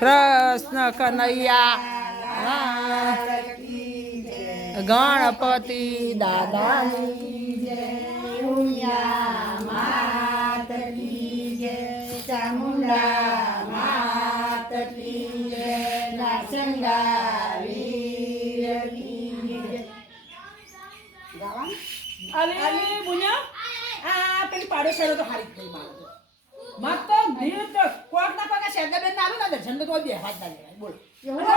કૃષ્ણ કનૈયા. ગણપતિ દાદાની અલી બુન્યા. આ પેલી પાડોશીનો તો હારી થઈ મારો મત તો નિયત કોક ના કોક શેરડા બેન આલો ને તો બે હાથ ના લેવાય. બોલો.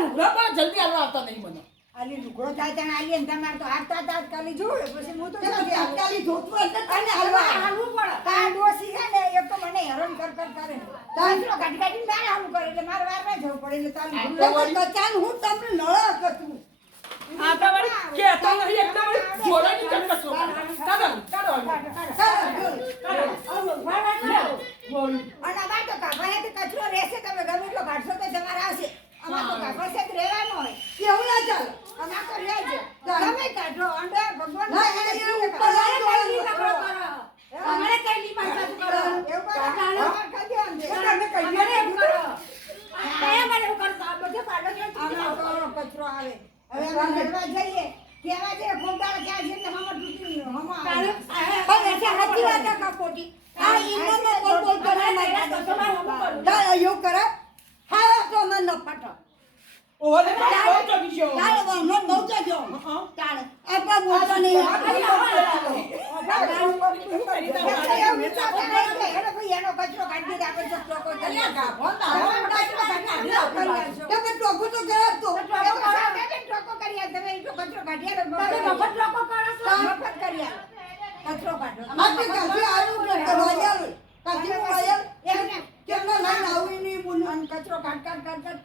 લુગડો પણ જલ્દી આલો આવતા નહીં મને. આલી લુગડો થાય ત્યાં આલી ને તમારે તો હાથ તાત હાથ કાલી જોવે પછી હું તો. તાત્કાલિક ધોતું એટલે તને હલવા હલવા. હાલવું પડે. તાર ડોસી છે ને, એક તો મને હેરાન કર કર કરે. તાંતરો કાઢી કાઢીને મારે હાલવું કરે એટલે મારે વાર ના જવું પડે એટલે તારું ચાલ હું તમને નળ કરતું આ તો એકદમ જોડાની કાઢો કાઢો તો હે તે કચરો રહેશે તમે ગમે એટલો કાઢશો તો તમારે આવશે. અમાર તો કાકા છે રહેવાનો હોય. કેવું ના ચાલે અમાર તો રહેજો. તમે કાઢો અંડો ભગવાન ના, ના, ઉપર અમારે કઈ અમારે ની પાછા કરો? એવું કરો. અમારે કાઢો અંડે અમે કઈ અમારે એવું કરો. કયા મારે એવું કરતા બધે ચૂકી તો કચરો આવે. હવે અમે લડવા જઈએ. કેવા છે ગોંડાળ ક્યાં છે? ને હમણાં તૂટી હમણાં આવે. સાચી વાત છે કાકોટી. આ કરે ને. કરે હા તો મને ન ઓલે બહુ ચાલો બહુ ચાલો બોલતા નહીં એનો કચરો કાઢી દે આપણે તો કરી. તમે ટોકું તો તો. તમે તમે. મફત કચરો કાઢો છે કરવાઈ આવ્યું. કાંથી કરવાઈ આવ્યું? એમ ને. કેમને લઈને આવી નહીં બોલું? અને કચરો કાઢ કાઢ કાઢ કાઢ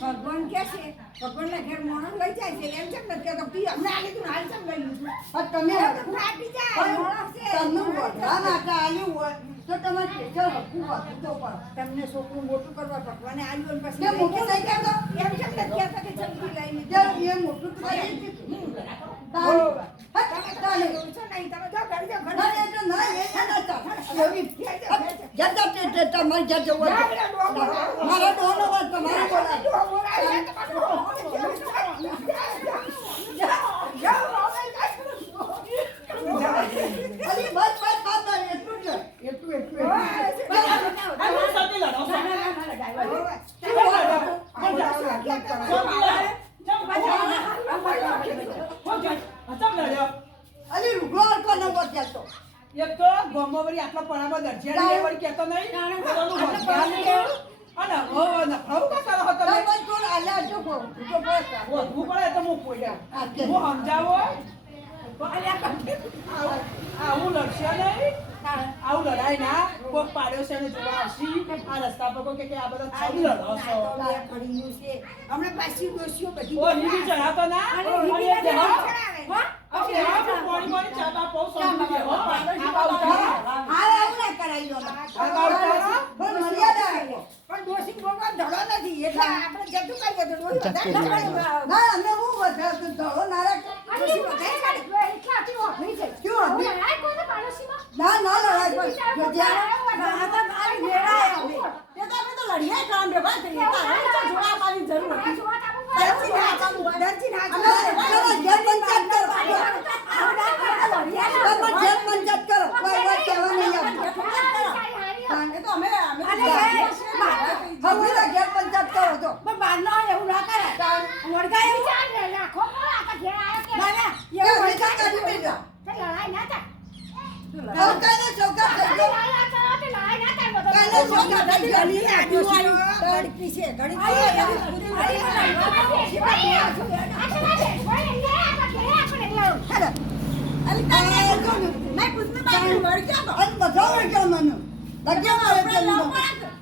ભગવાન કે છે ભગવાન ના ઘેર મોણસ લઈ જાય છે એમ છે ને કે તો પી અમને આલી તું હાલ ચમ લઈ પણ તમે ફાટી જાય મોણસ છે તમને બધા માટે આલ્યું હોય તો તમારે સ્પેશિયલ હકું વધવું તો પણ તમને છોકરું મોટું કરવા ભગવાને આલ્યું અને પછી મોટું નહીં કહેતો. એમ છે ને કહેતા કે જલ્દી લઈ લીધું એ મોટું થઈ. હા, તમે તો નહીં તમે જો ઘર જો ઘરે તમારે જ્યાં જવું. મારો ડોહો વાત તમારે. અલી બસ બસ બસ બસ હું. કોણ તો. એક તો ગોમો વળી આટલા પણામાં દરજીયા એ વળી કહેતો નહીં. પોતાનું વધ્યા નહીં. અને હવે નફાવું કા કરો હતો લે બસ થોડું આલ્યા જો કો તો બસ. વધવું પડે તો હું પોડ્યા. હું સમજાવો આવું લડશે નહીં આવું લડાય ના કોક પાડ્યો છે ને જોવા આવશી આ રસ્તા પર કે આ બધા છોડી લડો છો હમણાં પાછી ડોશીઓ બધી ઓ નીચે ચડાતો ના અને અને નીચે એ જહા. ચડાવે. હા, પાણી પાણી ચા પૌ સમજી હો. આ બા ઉતારો. હાલ આવું ના કરાય લો. આ બા ઉતારો. પણ મર્યાદા રાખો. પણ ડોશી ભગવાન ધડો નથી એટલે આપણે જતું કરીએ તો ડોશી વધારે ધડો. ના ના લડાઈ પણ જો જ્યાં- આ તો મારી વેળાએ અમે. તે તો અમે તો લડીએ કામ ભેગા થઈએ. તારે તો જોડા આપવાની જરૂર હતી. દરજી ના ચાલુ, દરજી ના ચાલુ. અમે અમે જેમ પંચાયત કરો. તમે જેમ પંચાયત કરો. કોઈ વાત કહેવા નહીં આવતું. એ તો અમે અમે તો અને જાણીએ એ છીએ. બા- હવે તો જેમ પંચાયત કરો તો. પણ બહારનો હોય એવું ના કરાય. વળગાય એવું. ના, ના, એ એવું વિચાર વળગાય કરી બેઠા. એવું. ચૌકાને ચૌકા થઈ ગયું. કાલે ચૌકા થઈ ગયું. ઘણી આ ડોશીઓ ગળપી છે, ગળપી છે. એવી બુદ્ધિ આ જો ને. અને બધા વળગ્યા મને. બધા વળગ્યા મને.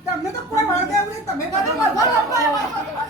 તમને તો કોઈ વળગે એવું નહીં, તમે બધા